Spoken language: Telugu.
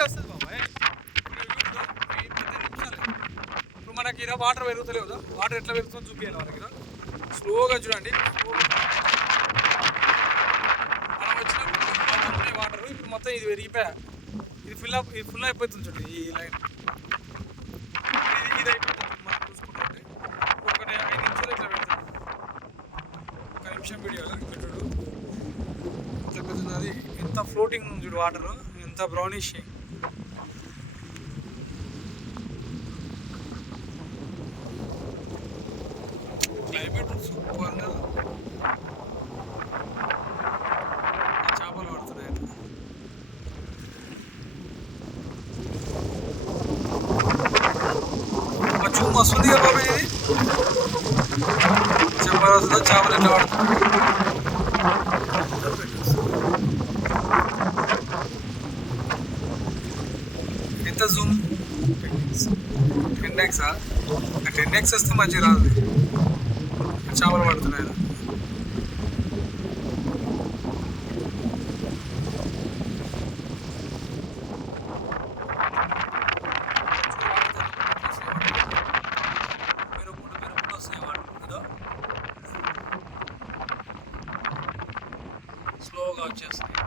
స్పీడ్గా వస్తుంది బాబాయ్. ఇప్పుడు మనకి ఇలా వాటర్ పెరుగుతలేవు కదా, వాటర్ ఎట్లా పెరుగుతుందో చూపించాలి మనకి ఇలా స్లోగా చూడండి. మనం వచ్చినప్పుడు వాటర్ ఇప్పుడు మొత్తం ఇది పెరిగిపోయా, ఇది ఫుల్ అయిపోతుంది చూడండి ఈ లైన్. ఇది అయిపోతుంది మనం చూసుకుంటే ఒకటి 5 నిమిషాలు ఇట్లా పెడతాం. 1 నిమిషం వీడియో ఇట్లా చూడు ఇట్లా పెడుతుంది. అది ఎంత ఫ్లోటింగ్ ఉంది చూడు వాటర్, ఎంత బ్రౌనిష్. Climate super. చేపలు పడుతున్నాయి. జూమ్ వస్తుంది కదా బాబు, ఇది చేపలు వస్తుందా, చేపలు ఎట్లా పడుతుంది. ఎంత జూమ్ 10x 10x వస్తే మంచిగా రాదు, చేపలు పడుతున్నాయి. స్లోగా వచ్చేస్తుంది.